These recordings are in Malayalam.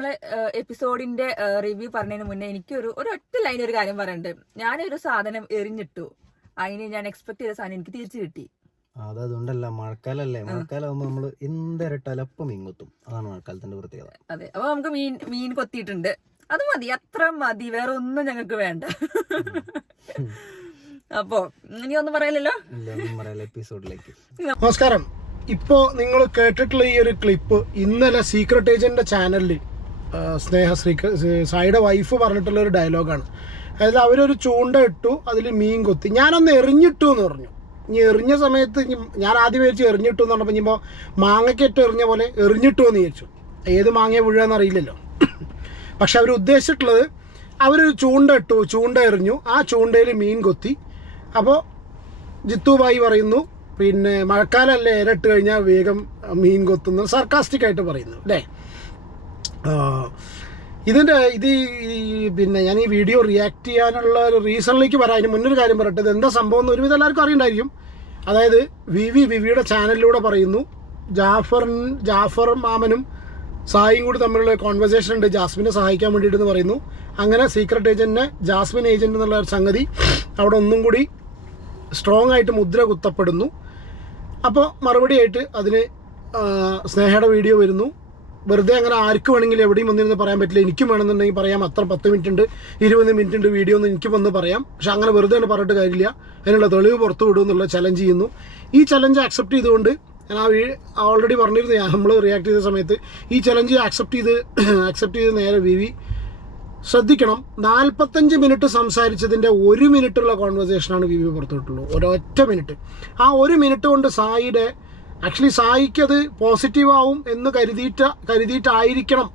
നമ്മളെ എപ്പിസോഡിന്റെ റിവ്യൂ പറഞ്ഞതിന് മുന്നേ എനിക്ക് ഒരു ഒറ്റ ലൈൻ ഒരു കാര്യം പറയുന്നുണ്ട്. ഞാനൊരു സാധനം എറിഞ്ഞിട്ടു, അതിന് ഞാൻ എക്സ്പെക്ട് ചെയ്ത സാധനം എനിക്ക് തിരിച്ചു കിട്ടി. അതുകൊണ്ടല്ല, മഴക്കാലല്ലേ, മഴക്കാലാവുമ്പോ നമ്മള് എന്തൊരട്ടലപ്പം മീൻകൊത്തും. അതാണ് മഴക്കാലത്തിന്റെ പ്രത്യേകത. അതെ, അപ്പൊ നമുക്ക് മീൻ കൊത്തിയിട്ടുണ്ട്, അത് മതി, അത്ര മതി, വേറെ ഒന്നും ഞങ്ങൾക്ക് വേണ്ട. അപ്പോ ഇനി ഒന്നും പറയലല്ലോ, എപ്പിസോഡിലേക്ക്. നമസ്കാരം. ഇപ്പോ നിങ്ങൾ കേട്ടിട്ടുള്ള ഈ ഒരു ക്ലിപ്പ് ഇന്നലെ സീക്രട്ട് ഏജന്റിന്റെ ചാനലിൽ സായിയുടെ വൈഫ് പറഞ്ഞിട്ടുള്ള ഒരു ഡയലോഗാണ്. അതായത് അവരൊരു ചൂണ്ട ഇട്ടു, അതിൽ മീൻ കൊത്തി, ഞാനൊന്ന് എറിഞ്ഞിട്ടു എന്ന് പറഞ്ഞു. ഇനി എറിഞ്ഞ സമയത്ത് ഞാൻ ആദ്യം വിചാരിച്ചു എറിഞ്ഞിട്ടു എന്ന് പറഞ്ഞപ്പോൾ ഇനിയിപ്പോൾ മാങ്ങയ്ക്കിട്ട് എറിഞ്ഞ പോലെ എറിഞ്ഞിട്ടു എന്ന് വിചാരിച്ചു. ഏത് മാങ്ങയെ വീഴുകയെന്ന് അറിയില്ലല്ലോ. പക്ഷെ അവർ ഉദ്ദേശിച്ചിട്ടുള്ളത്, അവരൊരു ചൂണ്ട ഇട്ടു, ചൂണ്ട എറിഞ്ഞു, ആ ചൂണ്ടയിൽ മീൻ കൊത്തി. അപ്പോൾ ജിത്തുബായി പറയുന്നു, പിന്നെ മഴക്കാലല്ലേ, ഇരട്ട് കഴിഞ്ഞാൽ വേഗം മീൻ കൊത്തുന്നു, സർക്കാസ്റ്റിക് ആയിട്ട് പറയുന്നു അല്ലേ. പിന്നെ ഞാൻ ഈ വീഡിയോ റിയാക്ട് ചെയ്യാനുള്ള ഒരു റീസണിലേക്ക് വരാം. അതിന് മുന്നൊരു കാര്യം പറയട്ടെ, ഇത് എന്താ സംഭവം എന്ന് ഒരുവിധം എല്ലാവർക്കും അറിയണ്ടായിരിക്കും. അതായത് വിവിയുടെ ചാനലിലൂടെ പറയുന്നു, ജാഫർ മാമനും സായിയും കൂടി തമ്മിലുള്ള കോൺവെർസേഷൻ ഉണ്ട്, ജാസ്മിനെ സഹായിക്കാൻ വേണ്ടിയിട്ടെന്ന് പറയുന്നു. അങ്ങനെ സീക്രട്ട് ഏജന്റിനെ ജാസ്മിൻ ഏജന്റ് എന്നുള്ള ഒരു സംഗതി അവിടെ ഒന്നും കൂടി സ്ട്രോങ് ആയിട്ട് മുദ്ര കുത്തപ്പെടുന്നു. അപ്പോൾ മറുപടിയായിട്ട് അതിന് സ്നേഹയുടെ വീഡിയോ വരുന്നു. വെറുതെ അങ്ങനെ ആർക്ക് വേണമെങ്കിലും എവിടെയും വന്നിരുന്ന് പറയാൻ പറ്റില്ല. എനിക്കും വേണമെന്നുണ്ടെങ്കിൽ പറയാം, അത്ര 10 മിനിറ്റ് ഉണ്ട്, 20 മിനിറ്റ് ഉണ്ട് വീഡിയോ എന്ന് എനിക്ക് വന്ന് പറയാം. പക്ഷെ അങ്ങനെ വെറുതെ തന്നെ പറഞ്ഞിട്ട് കാര്യമില്ല, അതിനുള്ള തെളിവ് പുറത്തു വിടും എന്നുള്ള ചലഞ്ച് ചെയ്യുന്നു. ഈ ചലഞ്ച് ആക്സെപ്റ്റ് ചെയ്തുകൊണ്ട് ഞാൻ ഓൾറെഡി പറഞ്ഞിരുന്നു, നമ്മൾ റിയാക്ട് ചെയ്ത സമയത്ത് ഈ ചലഞ്ച് ആക്സെപ്റ്റ് ചെയ്ത് നേരെ ശ്രദ്ധിക്കണം, 45 മിനിറ്റ് സംസാരിച്ചതിൻ്റെ 1 മിനിറ്റുള്ള കോൺവെർസേഷനാണ് പുറത്തുവിട്ടുള്ളൂ, ഒരൊറ്റ മിനിറ്റ്. ആ 1 മിനിറ്റ് കൊണ്ട് സായിക്ക് അത് പോസിറ്റീവ് ആവും എന്ന് കരുതിയിട്ടായിരിക്കണം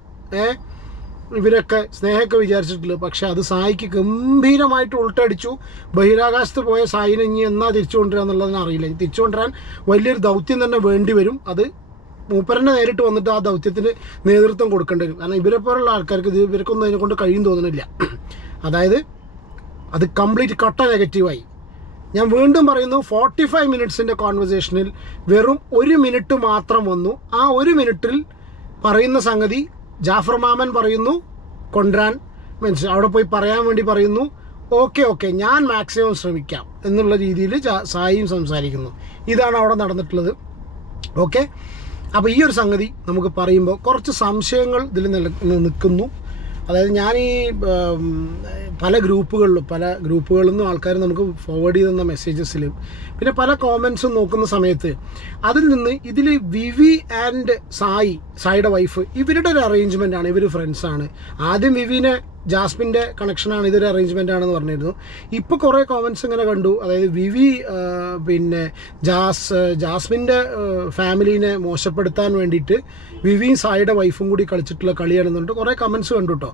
ഇവരൊക്കെ സ്നേഹമൊക്കെ വിചാരിച്ചിട്ടുള്ളത്. പക്ഷെ അത് സായിക്ക് ഗംഭീരമായിട്ട് ഉൾട്ടടിച്ചു. ബഹിരാകാശത്ത് പോയ സായിനെ ഇനി എന്നാ തിരിച്ചു കൊണ്ടുവരിക എന്നുള്ളതിന് അറിയില്ല. തിരിച്ചു കൊണ്ടുവരാൻ വലിയൊരു ദൗത്യം തന്നെ വേണ്ടി വരും. അത് മൂപ്പരനെ നേരിട്ട് വന്നിട്ട് ആ ദൗത്യത്തിന് നേതൃത്വം കൊടുക്കേണ്ടി വരും. കാരണം ഇവരെ പോലുള്ള ആൾക്കാർക്ക് ഇവർക്കൊന്നും അതിനെ കൊണ്ട് കഴിയും തോന്നുന്നില്ല. അതായത് അത് കംപ്ലീറ്റ് കട്ട നെഗറ്റീവായി. ഞാൻ വീണ്ടും പറയുന്നു, 45 മിനിറ്റ്സിൻ്റെ കോൺവെർസേഷനിൽ വെറും 1 മിനിറ്റ് മാത്രം വന്നു. ആ 1 മിനിറ്റിൽ പറയുന്ന സംഗതി ജാഫർ മാമൻ പറയുന്നു, കൊണ്ടുവരാൻ മീൻസ് അവിടെ പോയി പറയാൻ വേണ്ടി പറയുന്നു, ഓക്കെ ഞാൻ മാക്സിമം ശ്രമിക്കാം എന്നുള്ള രീതിയിൽ സായിയും സംസാരിക്കുന്നു. ഇതാണ് അവിടെ നടന്നിട്ടുള്ളത്. ഓക്കെ, അപ്പോൾ ഈ ഒരു സംഗതി നമുക്ക് പറയുമ്പോൾ കുറച്ച് സംശയങ്ങൾ ഇതിൽ നിൽക്കുന്നു. അതായത് ഞാൻ ഈ പല ഗ്രൂപ്പുകളിൽ നിന്നും ആൾക്കാർ നമുക്ക് ഫോർവേഡ് ചെയ്ത് തന്ന മെസ്സേജസിലും പിന്നെ പല കോമെൻറ്റ്സും നോക്കുന്ന സമയത്ത് അതിൽ നിന്ന് ഇതിൽ വിവി ആൻഡ് സായിയുടെ വൈഫ് ഇവരുടെ ഒരു അറേഞ്ച്മെൻ്റ് ആണ്, ഇവർ ഫ്രണ്ട്സാണ്. ആദ്യം വിവിനെ ജാസ്മിൻ്റെ കണക്ഷനാണ്, ഇതൊരു അറേഞ്ച്മെൻ്റ് ആണെന്ന് പറഞ്ഞിരുന്നു. ഇപ്പോൾ കുറേ കോമൻറ്റ്സ് ഇങ്ങനെ കണ്ടു, അതായത് വിവി പിന്നെ ജാസ്മിൻ്റെ ഫാമിലീനെ മോശപ്പെടുത്താൻ വേണ്ടിയിട്ട് വിവിയും സായിയുടെ വൈഫും കൂടി കളിച്ചിട്ടുള്ള കളിയാണെന്നുണ്ട് കുറേ കമൻറ്റ്സ് കണ്ടു കേട്ടോ.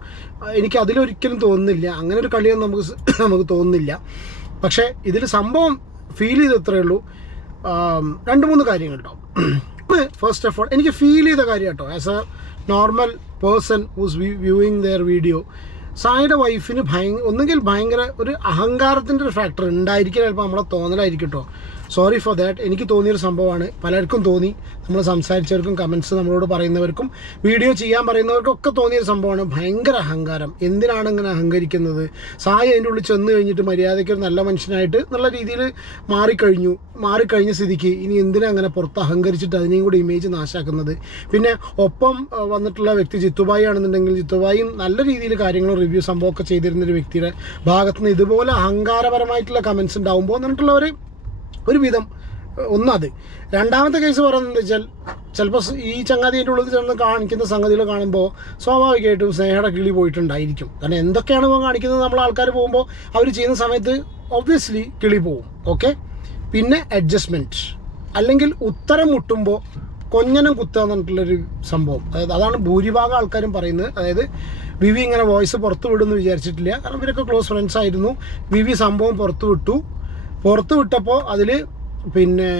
എനിക്ക് അതിലൊരിക്കലും തോന്നുന്നില്ല, അങ്ങനെ ഒരു കളിയൊന്നും നമുക്ക് തോന്നുന്നില്ല. പക്ഷേ ഇതിൽ സംഭവം ഫീൽ ചെയ്തത്രേ ഉള്ളൂ. 2-3 കാര്യങ്ങൾ കേട്ടോ. ഫസ്റ്റ് ഓഫ് ഓൾ എനിക്ക് ഫീൽ ചെയ്ത കാര്യം കേട്ടോ, as a normal person whose viewing their video, സായിയുടെ വൈഫിന് ഒന്നുകിൽ ഭയങ്കര ഒരു അഹങ്കാരത്തിൻ്റെ ഒരു ഫാക്ടർ ഉണ്ടായിരിക്കും, ചിലപ്പോൾ നമ്മളെ തോന്നലായിരിക്കും കേട്ടോ. Sorry for that. എനിക്ക് തോന്നിയൊരു സംഭവമാണ്, പലർക്കും തോന്നി, നമ്മൾ സംസാരിച്ചവർക്കും കമൻറ്റ്സ് നമ്മളോട് പറയുന്നവർക്കും വീഡിയോ ചെയ്യാൻ പറയുന്നവർക്കൊക്കെ തോന്നിയൊരു സംഭവമാണ്. ഭയങ്കര അഹങ്കാരം. എന്തിനാണ് ഇങ്ങനെ അഹങ്കരിക്കുന്നത്? സായി അതിൻ്റെ ഉള്ളിൽ ചെന്ന് കഴിഞ്ഞിട്ട് മര്യാദയ്ക്ക് ഒരു നല്ല മനുഷ്യനായിട്ട് എന്നുള്ള രീതിയിൽ മാറിക്കഴിഞ്ഞ സ്ഥിതിക്ക് ഇനി എന്തിനാ അങ്ങനെ പുറത്ത് അഹങ്കരിച്ചിട്ട് അതിനെയും കൂടി ഇമേജ് നാശാക്കുന്നത്? പിന്നെ ഒപ്പം വന്നിട്ടുള്ള വ്യക്തി ജിത്തുബായി ആണെന്നുണ്ടെങ്കിൽ ജിത്തുബായും നല്ല രീതിയിൽ കാര്യങ്ങളും റിവ്യൂ സംഭവമൊക്കെ ചെയ്തിരുന്നൊരു വ്യക്തിയുടെ ഭാഗത്തുനിന്ന് ഇതുപോലെ അഹങ്കാരപരമായിട്ടുള്ള കമൻറ്റ്സ് ഉണ്ടാകുമ്പോൾ എന്നിട്ടുള്ളവർ ഒരുവിധം ഒന്നത്. രണ്ടാമത്തെ കേസ് പറയുന്നത് വെച്ചാൽ ചിലപ്പോൾ ഈ ചങ്ങാതിൻ്റെ ഉള്ളിൽ ചെന്ന് കാണിക്കുന്ന സംഗതികൾ കാണുമ്പോൾ സ്വാഭാവികമായിട്ടും സ്നേഹയുടെ കിളി പോയിട്ടുണ്ടായിരിക്കും. കാരണം എന്തൊക്കെയാണ് കാണിക്കുന്നത് നമ്മൾ ആൾക്കാർ പോകുമ്പോൾ അവർ ചെയ്യുന്ന സമയത്ത് ഒബ്വിയസ്ലി കിളി പോവും. ഓക്കെ, പിന്നെ അഡ്ജസ്റ്റ്മെൻറ്റ് അല്ലെങ്കിൽ ഉത്തരം മുട്ടുമ്പോൾ കൊഞ്ഞനം കുത്തുക എന്നിട്ടുള്ളൊരു സംഭവം. അതാണ് ഭൂരിഭാഗം ആൾക്കാരും പറയുന്നത്. അതായത് വിവി ഇങ്ങനെ വോയിസ് പുറത്തു വിടുമെന്ന് വിചാരിച്ചിട്ടില്ല, കാരണം ഇവരൊക്കെ ക്ലോസ് ഫ്രണ്ട്സ് ആയിരുന്നു. വിവി സംഭവം പുറത്തു വിട്ടപ്പോൾ അതിൽ പിന്നെ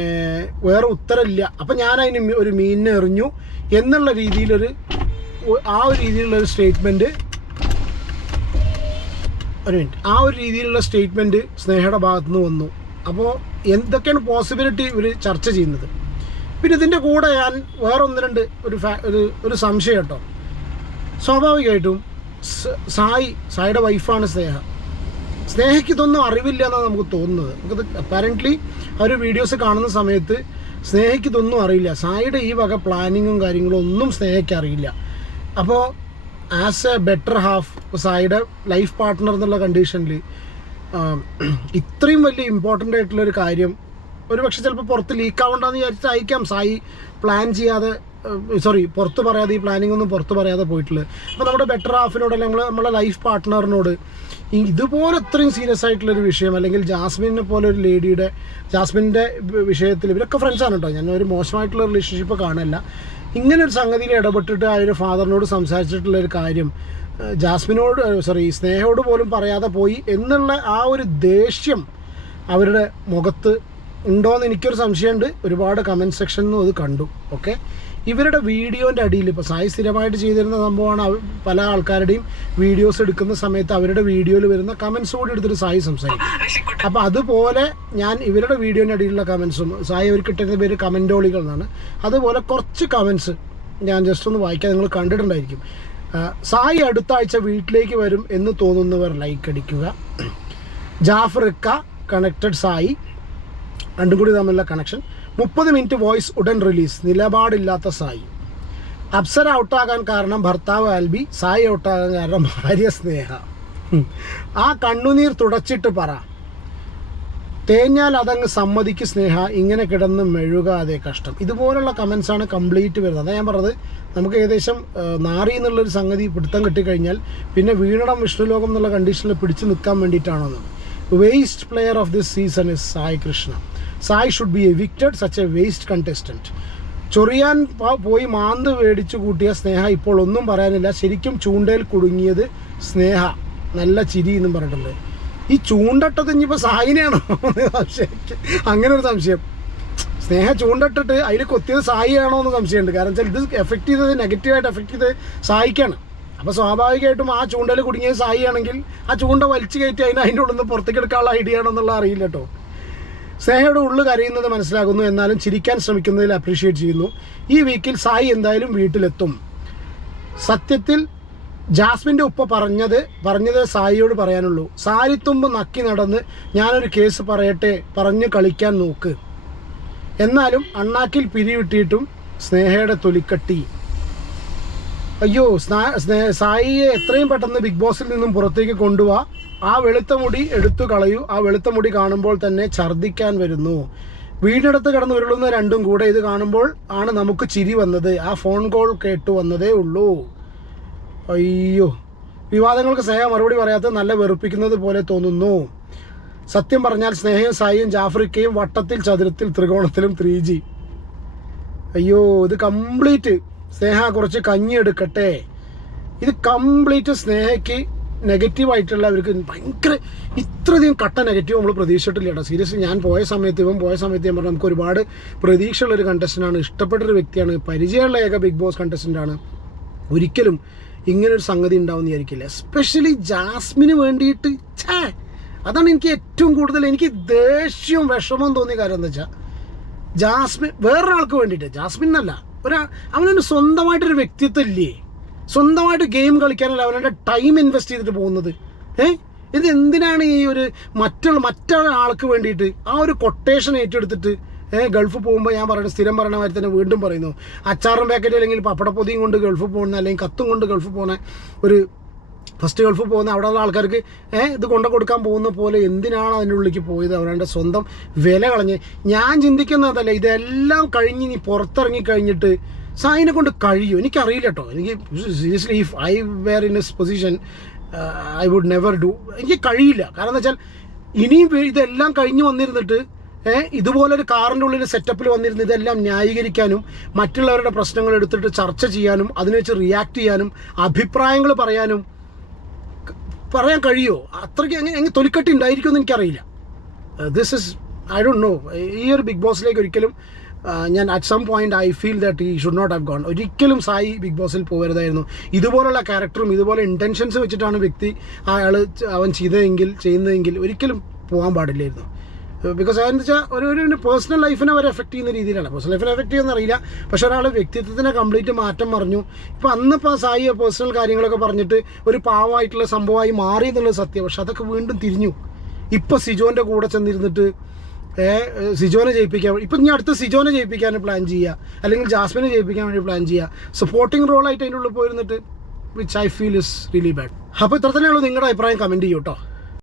വേറെ ഉത്തരമില്ല. അപ്പം ഞാനതിന് ഒരു മീനിനെ എറിഞ്ഞു എന്നുള്ള രീതിയിലൊരു സ്റ്റേറ്റ്മെൻറ്റ് സ്നേഹയുടെ ഭാഗത്തുനിന്ന് വന്നു. അപ്പോൾ എന്തൊക്കെയാണ് പോസിബിലിറ്റി ഇവർ ചർച്ച ചെയ്യുന്നത്? പിന്നെ ഇതിൻ്റെ കൂടെ ഞാൻ വേറെ 1-2 ഒരു സംശയം കേട്ടോ. സ്വാഭാവികമായിട്ടും സായിയുടെ വൈഫാണ് സ്നേഹയ്ക്ക് ഇതൊന്നും അറിവില്ല എന്നാണ് നമുക്ക് തോന്നുന്നത്. നമുക്കത് അപ്പാരൻ്റ്ലി ആ ഒരു വീഡിയോസ് കാണുന്ന സമയത്ത് സ്നേഹയ്ക്ക് ഇതൊന്നും അറിയില്ല. സായിയുടെ ഈ വക പ്ലാനിങ്ങും കാര്യങ്ങളും ഒന്നും സ്നേഹയ്ക്ക് അറിയില്ല. അപ്പോൾ ആസ് എ ബെറ്റർ ഹാഫ് സായിയുടെ ലൈഫ് പാർട്ട്ണർ എന്നുള്ള കണ്ടീഷനിൽ ഇത്രയും വലിയ ഇമ്പോർട്ടൻ്റ് ആയിട്ടുള്ളൊരു കാര്യം ഒരു പക്ഷേ ചിലപ്പോൾ പുറത്ത് ലീക്കാവണ്ടെന്ന് വിചാരിച്ചായിരിക്കാം സായി പ്ലാൻ ചെയ്യാതെ പുറത്ത് പറയാതെ ഈ പ്ലാനിങ് ഒന്നും പുറത്ത് പറയാതെ പോയിട്ടുള്ളത്. അപ്പോൾ നമ്മുടെ ബെറ്റർ ഹാഫിനോട് അല്ലെങ്കിൽ നമ്മളെ ലൈഫ് പാർട്ട്ണറിനോട് ഇതുപോലെ അത്രയും സീരിയസ് ആയിട്ടുള്ളൊരു വിഷയം, അല്ലെങ്കിൽ ജാസ്മിനെ പോലെ ഒരു ലേഡിയുടെ ജാസ്മിൻ്റെ വിഷയത്തിൽ ഇവരൊക്കെ ഫ്രണ്ട്സാണ് കേട്ടോ, ഞാൻ ഒരു മോശമായിട്ടുള്ള റിലേഷൻഷിപ്പ് കാണല്ല, ഇങ്ങനൊരു സംഗതിയിൽ ഇടപെട്ടിട്ട് ആ ഒരു ഫാദറിനോട് സംസാരിച്ചിട്ടുള്ളൊരു കാര്യം സ്നേഹയോട് പോലും പറയാതെ പോയി എന്നുള്ള ആ ഒരു ദേഷ്യം അവരുടെ മുഖത്ത് ഉണ്ടോയെന്ന് എനിക്കൊരു സംശയമുണ്ട്. ഒരുപാട് കമൻറ്റ് സെക്ഷനിൽ അത് കണ്ടു. ഓക്കെ, ഇവരുടെ വീഡിയോൻ്റെ അടിയിൽ ഇപ്പോൾ സായി സ്ഥിരമായിട്ട് ചെയ്തിരുന്ന സംഭവമാണ്. പല ആൾക്കാരുടെയും വീഡിയോസ് എടുക്കുന്ന സമയത്ത് അവരുടെ വീഡിയോയിൽ വരുന്ന കമൻസ് കൂടി എടുത്തിട്ട് സായി സംസാരിക്കും. അപ്പോൾ അതുപോലെ ഞാൻ ഇവരുടെ വീഡിയോൻ്റെ അടിയിലുള്ള കമൻസും സായി അവർക്ക് കിട്ടുന്ന പേര് കമൻറ്റോളികൾ എന്നാണ്, അതുപോലെ കുറച്ച് കമൻസ് ഞാൻ ജസ്റ്റ് ഒന്ന് വായിക്കാൻ നിങ്ങൾ കണ്ടിട്ടുണ്ടായിരിക്കും. സായി അടുത്ത ആഴ്ച വീട്ടിലേക്ക് വരും എന്ന് തോന്നുന്നവർ ലൈക്ക് അടിക്കുക. ജാഫറിക്ക കണക്റ്റഡ് സായി, രണ്ടും കൂടി തമ്മിലുള്ള കണക്ഷൻ. 30 മിനിറ്റ് വോയിസ് ഉടൻ റിലീസ്, നിലപാടില്ലാത്ത സായി. അപ്സര ഔട്ടാകാൻ കാരണം ഭർത്താവ് ആൽബി, സായി ഔട്ടാകാൻ കാരണം ഭാര്യ സ്നേഹ. ആ കണ്ണുനീർ തുടച്ചിട്ട് പറ, തേഞ്ഞാൽ അതങ്ങ് സമ്മതിക്ക് സ്നേഹ, ഇങ്ങനെ കിടന്ന് മെഴുകാതെ കഷ്ടം. ഇതുപോലുള്ള കമൻസാണ് കംപ്ലീറ്റ് വരുന്നത്. അതാണ് ഞാൻ പറഞ്ഞത്, നമുക്ക് ഏകദേശം നാറി എന്നുള്ളൊരു സംഗതി പിടുത്തം കിട്ടിക്കഴിഞ്ഞാൽ പിന്നെ വീണടം വിഷ്ണുലോകം എന്നുള്ള കണ്ടീഷനിൽ പിടിച്ചു നിൽക്കാൻ വേണ്ടിയിട്ടാണെന്ന്. Waste player of this season is Sai Krishna. Sai should be evicted, such a waste contestant. ചൊറിയാൻ പോയി മാന്ത് മേടിച്ചു കൂട്ടിയ സ്നേഹ ഇപ്പോൾ ഒന്നും പറയാനില്ല, ശരിക്കും ചൂണ്ടയിൽ കുടുങ്ങിയത് സ്നേഹ, നല്ല ചിരി എന്നും പറഞ്ഞിട്ടുണ്ട്. ഈ ചൂണ്ടട്ടത് ഇനിയിപ്പോൾ സായിനെയാണോ സംശയം, അങ്ങനെ ഒരു സംശയം. സ്നേഹ ചൂണ്ടട്ടിട്ട് അതിൽ കൊത്തിയത് സായിയാണോ എന്ന് സംശയമുണ്ട്. കാരണം വെച്ചാൽ ഇത് എഫക്റ്റ് ചെയ്തത് നെഗറ്റീവായിട്ട് എഫക്റ്റ് ചെയ്തത് സായിക്കാണ്. അപ്പോൾ സ്വാഭാവികമായിട്ടും ആ ചൂണ്ടയിൽ കുടുങ്ങിയത് സായി ആണെങ്കിൽ ആ ചൂണ്ട വലിച്ചു കയറ്റി അതിൻ്റെ ഉള്ളിൽ നിന്ന് പുറത്തേക്ക് എടുക്കാനുള്ള ഐഡിയ ആണോ എന്നുള്ള അറിയില്ല കേട്ടോ. സ്നേഹയുടെ ഉള്ളു കരയുന്നത് മനസ്സിലാകുന്നു, എന്നാലും ചിരിക്കാൻ ശ്രമിക്കുന്നതിൽ അപ്രീഷിയേറ്റ് ചെയ്യുന്നു. ഈ വീക്കിൽ സായി എന്തായാലും വീട്ടിലെത്തും. സത്യത്തിൽ ജാസ്മിൻ്റെ ഉപ്പ പറഞ്ഞത് സായിയോട് പറയാനുള്ളൂ. സാരിത്തുമ്പ് നക്കി നടന്ന് ഞാനൊരു കേസ് പറയട്ടെ പറഞ്ഞു കളിക്കാൻ നോക്ക്, എന്നാലും അണ്ണാക്കിൽ പിരിവിട്ടിട്ടും സ്നേഹയുടെ തൊലിക്കട്ടി. അയ്യോ, സായിയെ എത്രയും പെട്ടെന്ന് ബിഗ് ബോസിൽ നിന്നും പുറത്തേക്ക് കൊണ്ടുപോവാ. ആ വെളുത്ത മുടി എടുത്തു കളയൂ. ആ വെളുത്ത മുടി കാണുമ്പോൾ തന്നെ ഛർദ്ദിക്കാൻ വരുന്നു. വീടിനടുത്ത് കിടന്ന് ഉരുളുന്ന രണ്ടും കൂടെ ഇത് കാണുമ്പോൾ ആണ് നമുക്ക് ചിരി വന്നത്. ആ ഫോൺ കോൾ കേട്ടു വന്നതേ ഉള്ളൂ. അയ്യോ, വിവാദങ്ങൾക്ക് സ്നേഹ മറുപടി പറയാത്തത് നല്ല വെറുപ്പിക്കുന്നത് പോലെ തോന്നുന്നു. സത്യം പറഞ്ഞാൽ സ്നേഹയും സായിയും ജാഫ്രിക്കയും വട്ടത്തിൽ ചതുരത്തിൽ ത്രികോണത്തിലും 3G. അയ്യോ, ഇത് കംപ്ലീറ്റ് സ്നേഹ കുറച്ച് കഞ്ഞി എടുക്കട്ടെ. ഇത് കംപ്ലീറ്റ് സ്നേഹയ്ക്ക് നെഗറ്റീവായിട്ടുള്ളവർക്ക് ഭയങ്കര ഇത്രയധികം കട്ട നെഗറ്റീവ് നമ്മൾ പ്രതീക്ഷിച്ചിട്ടില്ല കേട്ടോ. സീരിയസ്ലി ഞാൻ പോയ സമയത്ത് ഞാൻ പറഞ്ഞു നമുക്ക് ഒരുപാട് പ്രതീക്ഷയുള്ളൊരു കണ്ടസ്റ്റൻ്റാണ്, ഇഷ്ടപ്പെട്ടൊരു വ്യക്തിയാണ്, പരിചയമുള്ള ഏക ബിഗ് ബോസ് കണ്ടസ്റ്റൻ്റാണ്. ഒരിക്കലും ഇങ്ങനൊരു സംഗതി ഉണ്ടാവും എന്ന് വിചാരിക്കില്ല. എസ്പെഷ്യലി ജാസ്മിന് വേണ്ടിയിട്ട് അതാണ് എനിക്ക് ഏറ്റവും കൂടുതൽ എനിക്ക് ദേഷ്യവും വിഷമവും തോന്നിയ കാര്യം എന്താ വെച്ചാൽ, ജാസ്മിൻ വേറൊരാൾക്ക് വേണ്ടിയിട്ട്, ജാസ്മിനല്ല, അവനൊരു സ്വന്തമായിട്ടൊരു വ്യക്തിത്വം ഇല്ലേ, സ്വന്തമായിട്ട് ഗെയിം കളിക്കാനല്ല അവനവൻ്റെ ടൈം ഇൻവെസ്റ്റ് ചെയ്തിട്ട് പോകുന്നത്. ഇത് എന്തിനാണ് ഈ ഒരു മറ്റൊരാൾക്ക് വേണ്ടിയിട്ട് ആ ഒരു കൊട്ടേഷൻ ഏറ്റെടുത്തിട്ട് ഗൾഫിൽ പോകുമ്പോൾ ഞാൻ പറയുന്നത് സ്ഥിരം പറയുന്ന മാതിരി തന്നെ വീണ്ടും പറയുന്നു, അച്ചാറും പാക്കറ്റ് അല്ലെങ്കിൽ പപ്പടപ്പൊതിയും കൊണ്ട് ഗൾഫിൽ പോകുന്ന അല്ലെങ്കിൽ കത്തും കൊണ്ട് ഗൾഫിൽ പോകുന്ന ഒരു ഫസ്റ്റ് ഗൾഫിൽ പോകുന്ന അവിടെയുള്ള ആൾക്കാർക്ക് ഇത് കൊണ്ടു കൊടുക്കാൻ പോകുന്ന പോലെ എന്തിനാണ് അതിൻ്റെ ഉള്ളിലേക്ക് പോയത്? അവരുടെ സ്വന്തം വില കളഞ്ഞ്. ഞാൻ ചിന്തിക്കുന്നതല്ല, ഇതെല്ലാം കഴിഞ്ഞ് നീ പുറത്തിറങ്ങി കഴിഞ്ഞിട്ട് സായിനെ കൊണ്ട് കഴിയും. എനിക്കറിയില്ല കേട്ടോ, എനിക്ക് seriously if I were in his position I would never do. എനിക്ക് കഴിയില്ല. കാരണം എന്താ വെച്ചാൽ ഇനിയും ഇതെല്ലാം കഴിഞ്ഞ് വന്നിരുന്നിട്ട് ഇതുപോലൊരു കാറിൻ്റെ ഉള്ളിൽ സെറ്റപ്പിൽ വന്നിരുന്ന് ഇതെല്ലാം ന്യായീകരിക്കാനും മറ്റുള്ളവരുടെ പ്രശ്നങ്ങൾ എടുത്തിട്ട് ചർച്ച ചെയ്യാനും അതിനെ വെച്ച് റിയാക്ട് ചെയ്യാനും അഭിപ്രായങ്ങൾ പറയാൻ കഴിയുമോ? അത്രയ്ക്ക് എങ്ങനെ തൊലിക്കട്ടി ഉണ്ടായിരിക്കുമെന്ന് എനിക്കറിയില്ല. This is I don't know. ഈ ഒരു ബിഗ് ബോസിലേക്ക് ഒരിക്കലും ഞാൻ at some point I feel that he should not have gone. ഒരിക്കലും സായി ബിഗ് ബോസിൽ പോകരുതായിരുന്നു. ഇതുപോലുള്ള ക്യാരക്ടറും ഇതുപോലെ ഇൻറ്റൻഷൻസ് വെച്ചിട്ടാണ് അവൻ ചെയ്യുന്നതെങ്കിൽ ഒരിക്കലും പോകാൻ പാടില്ലായിരുന്നു. ബിക്കോസ് അതെന്ന് വെച്ചാൽ ഒരു പേഴ്സണൽ ലൈഫിനെ വരെ എഫക്ട് ചെയ്യുന്ന രീതിയിലാണ്. പേഴ്സണൽ ലൈഫിനെ എഫക്ട് ചെയ്യുന്ന അറിയില്ല, പക്ഷെ ഒരാൾ വ്യക്തിത്വത്തിനെ കംപ്ലീറ്റ് മാറ്റം പറഞ്ഞു. ഇപ്പം അന്നിപ്പോൾ സായി പേഴ്സണൽ കാര്യങ്ങളൊക്കെ പറഞ്ഞിട്ട് ഒരു പാവമായിട്ടുള്ള സംഭവമായി മാറി എന്നുള്ളത് സത്യം. പക്ഷെ അതൊക്കെ വീണ്ടും തിരിഞ്ഞു. ഇപ്പോൾ സിജോൻ്റെ കൂടെ ചെന്നിരുന്നിട്ട് സിജോനെ ജയിപ്പിക്കാൻ, ഇപ്പം ഇനി അടുത്ത സിജോനെ ജയിപ്പിക്കാൻ പ്ലാൻ ചെയ്യുക, അല്ലെങ്കിൽ ജാസ്മിനെ ജയിപ്പിക്കാൻ വേണ്ടി പ്ലാൻ ചെയ്യുക, സപ്പോർട്ടിങ് റോളായിട്ട് അതിൻ്റെ ഉള്ളിൽ പോയിരുന്നിട്ട്, which I feel is really bad. അപ്പോൾ ഇത്ര തന്നെയുള്ളൂ. നിങ്ങളുടെ അഭിപ്രായം കമൻറ്റ് ചെയ്യൂ കേട്ടോ.